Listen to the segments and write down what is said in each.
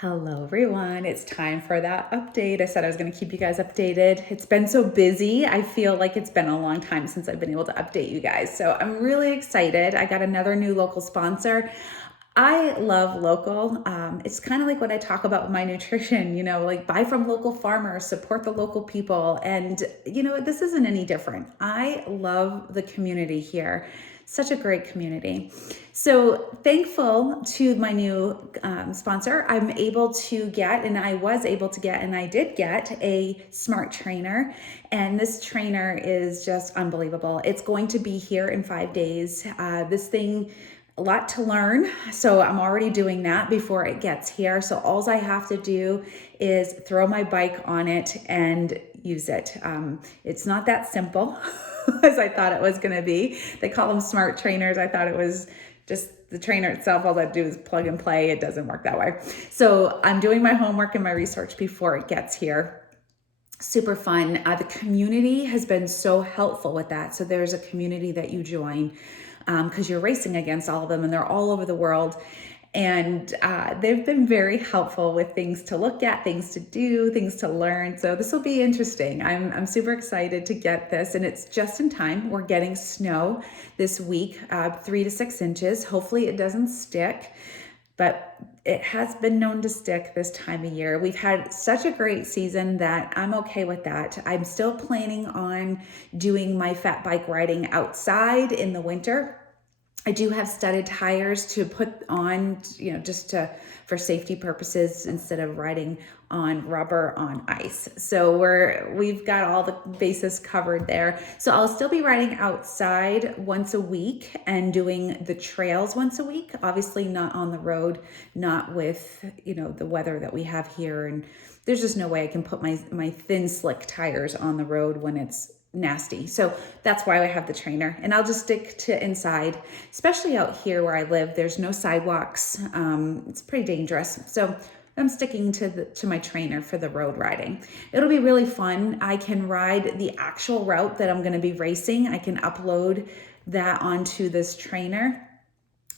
Hello everyone, it's time for that update. I said I was going to keep you guys updated. It's been so busy. I feel like it's been a long time since I've been able to update you guys. So I'm really excited. I got another new local sponsor. I love local. It's kind of like what I talk about with my nutrition, like buy from local farmers, support the local people. And, this isn't any different. I love the community here. Such a great community. So thankful to my new sponsor, I'm able to get, and I was able to get, and I did get a smart trainer. And this trainer is just unbelievable. It's going to be here in 5 days. This thing, a lot to learn. So I'm already doing that before it gets here. So all I have to do is throw my bike on it and use it. It's not that simple as I thought it was going to be. They call them smart trainers. I thought it was just the trainer itself. All I do is plug and play. It doesn't work that way. So I'm doing my homework and my research before it gets here. Super fun. The community has been so helpful with that. So there's a community that you join because you're racing against all of them and they're all over the world. And they've been very helpful with things to look at, things to do, things to learn. So this will be interesting. I'm super excited to get this, and it's just in time. We're getting snow this week, 3 to 6 inches. Hopefully it doesn't stick, but it has been known to stick this time of year. We've had such a great season that I'm okay with that. I'm still planning on doing my fat bike riding outside in the winter. I do have studded tires to put on, for safety purposes instead of riding on rubber on ice. So we've got all the bases covered there. So I'll still be riding outside once a week and doing the trails once a week. Obviously not on the road, not with, the weather that we have here. And there's just no way I can put my thin slick tires on the road when it's nasty. So that's why I have the trainer, and I'll just stick to inside, especially out here where I live. There's no sidewalks. It's pretty dangerous. So I'm sticking to my trainer for the road riding. It'll be really fun. I can ride the actual route that I'm going to be racing. I can upload that onto this trainer.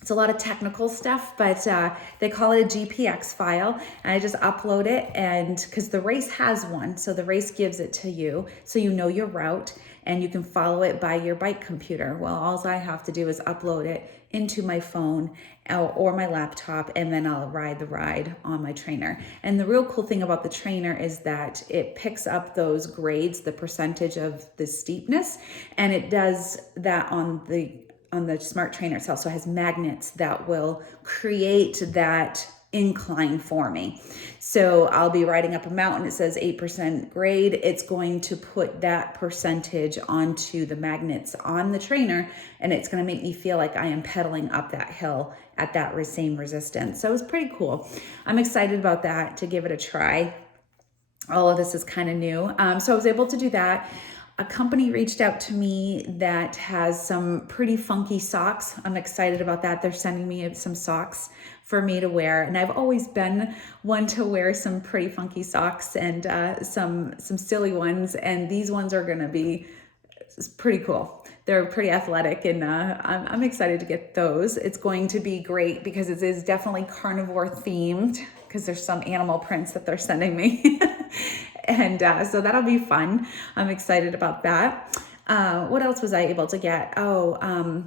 It's a lot of technical stuff, but they call it a GPX file, and I just upload it, and because the race has one, so the race gives it to you, so you know your route, and you can follow it by your bike computer. Well, all I have to do is upload it into my phone or my laptop, and then I'll ride the ride on my trainer. And the real cool thing about the trainer is that it picks up those grades, the percentage of the steepness, and it does that on the smart trainer itself. So it has magnets that will create that incline for me. So I'll be riding up a mountain. It says 8% grade. It's going to put that percentage onto the magnets on the trainer, and it's going to make me feel like I am pedaling up that hill at that same resistance. So it's pretty cool. I'm excited about that, to give it a try. All of this is kind of new. So I was able to do that. A company reached out to me that has some pretty funky socks. I'm excited about that. They're sending me some socks for me to wear. And I've always been one to wear some pretty funky socks and some silly ones. And these ones are going to be pretty cool. They're pretty athletic, and I'm excited to get those. It's going to be great because it is definitely carnivore themed, because there's some animal prints that they're sending me. And so that'll be fun. I'm excited about that. What else was I able to get? I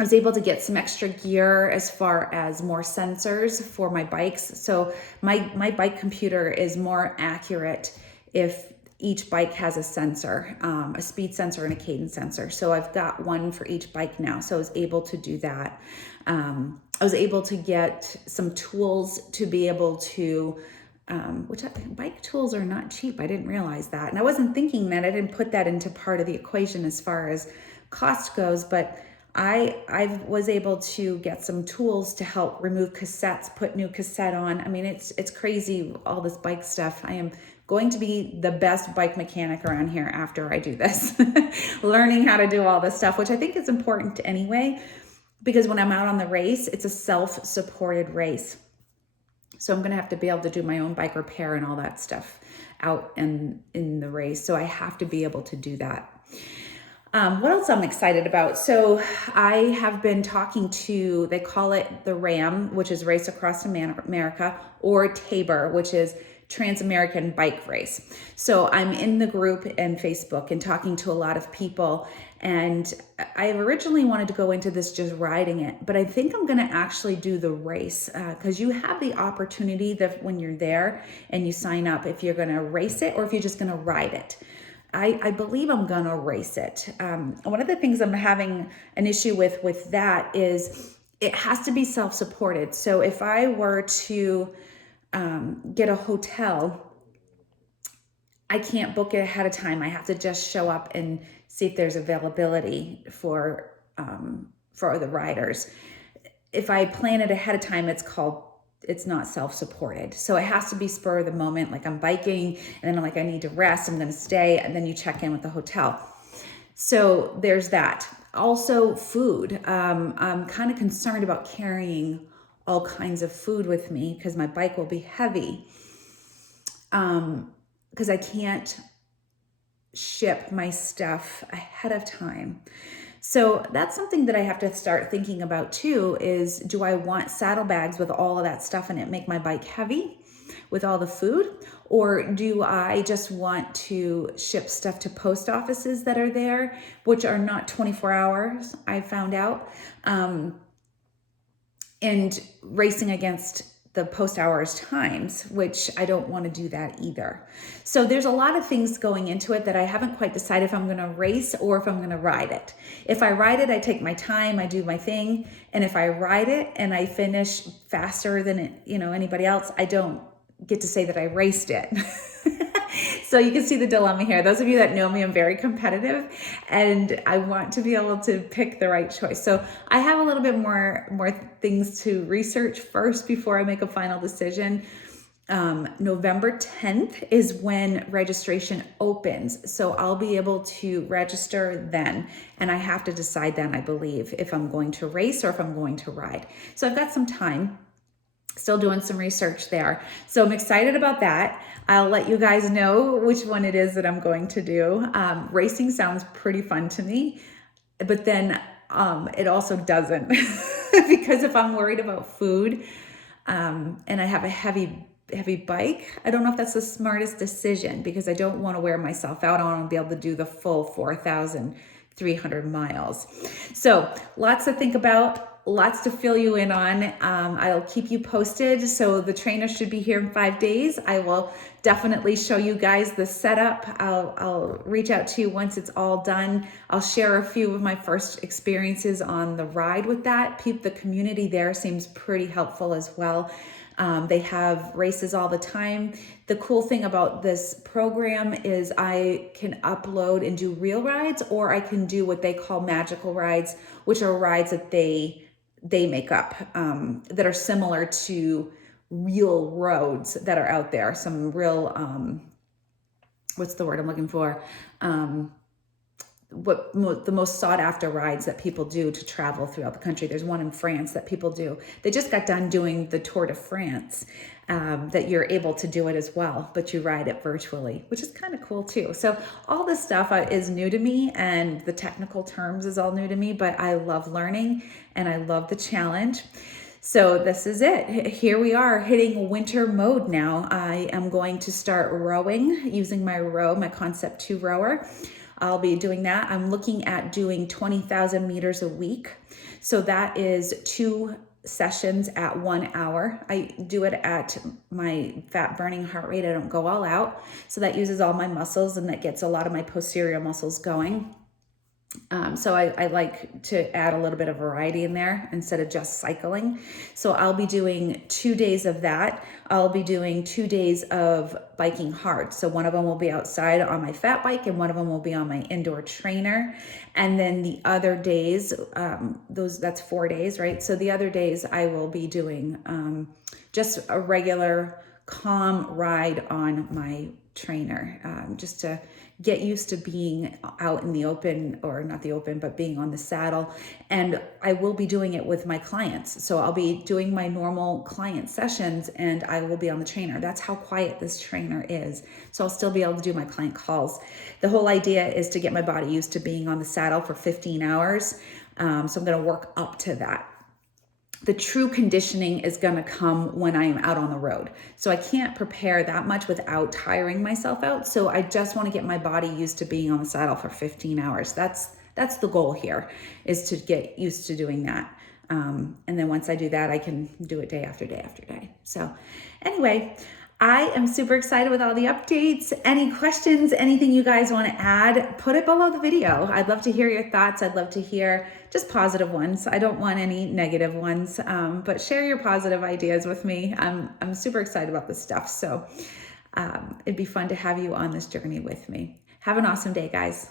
was able to get some extra gear as far as more sensors for my bikes. So my bike computer is more accurate if each bike has a sensor, a speed sensor and a cadence sensor. So I've got one for each bike now. So I was able to do that. I was able to get some tools to be able to bike tools are not cheap. I didn't realize that. And I wasn't thinking that. I didn't put that into part of the equation as far as cost goes, but I was able to get some tools to help remove cassettes, put new cassette on. I mean, it's crazy, all this bike stuff. I am going to be the best bike mechanic around here after I do this. Learning how to do all this stuff, which I think is important anyway, because when I'm out on the race, it's a self-supported race. So I'm going to have to be able to do my own bike repair and all that stuff out in the race. So I have to be able to do that. What else I'm excited about? So I have been talking to, they call it the RAM, which is Race Across America, or TABOR, which is Trans-American Bike Race. So I'm in the group and Facebook and talking to a lot of people. And I originally wanted to go into this just riding it, but I think I'm going to actually do the race because you have the opportunity that when you're there and you sign up, if you're going to race it or if you're just going to ride it. I believe I'm gonna race it. One of the things I'm having an issue with that is it has to be self-supported. So if I were to get a hotel, I can't book it ahead of time. I have to just show up and see if there's availability for the riders. If I plan it ahead of time, it's not self-supported. So it has to be spur of the moment. Like I'm biking and then I'm like, I need to rest, I'm going to stay. And then you check in with the hotel. So there's that. Also food. I'm kind of concerned about carrying all kinds of food with me because my bike will be heavy. Because I can't ship my stuff ahead of time. So that's something that I have to start thinking about too, is do I want saddlebags with all of that stuff in it, make my bike heavy with all the food? Or do I just want to ship stuff to post offices that are there, which are not 24 hours, I found out, and racing against the post hours times, which I don't want to do that either. So there's a lot of things going into it that I haven't quite decided if I'm going to race or if I'm going to ride it. If I ride it, I take my time, I do my thing. And if I ride it and I finish faster than anybody else, I don't get to say that I raced it. So you can see the dilemma here. Those of you that know me, I'm very competitive and I want to be able to pick the right choice. So I have a little bit more things to research first before I make a final decision. November 10th is when registration opens. So I'll be able to register then. And I have to decide then, I believe, if I'm going to race or if I'm going to ride. So I've got some time. Still doing some research there. So I'm excited about that. I'll let you guys know which one it is that I'm going to do. Racing sounds pretty fun to me, but then it also doesn't because if I'm worried about food and I have a heavy bike, I don't know if that's the smartest decision because I don't want to wear myself out. I want to be able to do the full 4,300 miles. So lots to think about. Lots to fill you in on. I'll keep you posted. So the trainer should be here in 5 days. I will definitely show you guys the setup. I'll reach out to you once it's all done. I'll share a few of my first experiences on the ride with that. The community there seems pretty helpful as well. They have races all the time. The cool thing about this program is I can upload and do real rides, or I can do what they call magical rides, which are rides that they make up that are similar to real roads that are out there. Some real, what's the word I'm looking for? The most sought after rides that people do to travel throughout the country. There's one in France that people do. They just got done doing the Tour de France, that you're able to do it as well, but you ride it virtually, which is kind of cool too. So all this stuff is new to me and the technical terms is all new to me, but I love learning and I love the challenge. So this is it. Here we are hitting winter mode now. I am going to start rowing using my Concept 2 rower. I'll be doing that. I'm looking at doing 20,000 meters a week. So that is 2 sessions at 1 hour. I do it at my fat burning heart rate. I don't go all out. So that uses all my muscles and that gets a lot of my posterior muscles going. So I like to add a little bit of variety in there instead of just cycling. So I'll be doing 2 days of that. I'll be doing 2 days of biking hard. So one of them will be outside on my fat bike and one of them will be on my indoor trainer. And then the other days, that's 4 days, right? So the other days I will be doing just a regular calm ride on my trainer, just to get used to being out in the open, or not the open, but being on the saddle. And I will be doing it with my clients. So I'll be doing my normal client sessions and I will be on the trainer. That's how quiet this trainer is. So I'll still be able to do my client calls. The whole idea is to get my body used to being on the saddle for 15 hours. So I'm going to work up to that. The true conditioning is going to come when I am out on the road. So I can't prepare that much without tiring myself out. So I just want to get my body used to being on the saddle for 15 hours. That's the goal here, is to get used to doing that. And then once I do that, I can do it day after day after day. So anyway, I am super excited with all the updates. Any questions, anything you guys want to add, put it below the video. I'd love to hear your thoughts. I'd love to hear just positive ones. I don't want any negative ones, but share your positive ideas with me. I'm super excited about this stuff. So it'd be fun to have you on this journey with me. Have an awesome day, guys.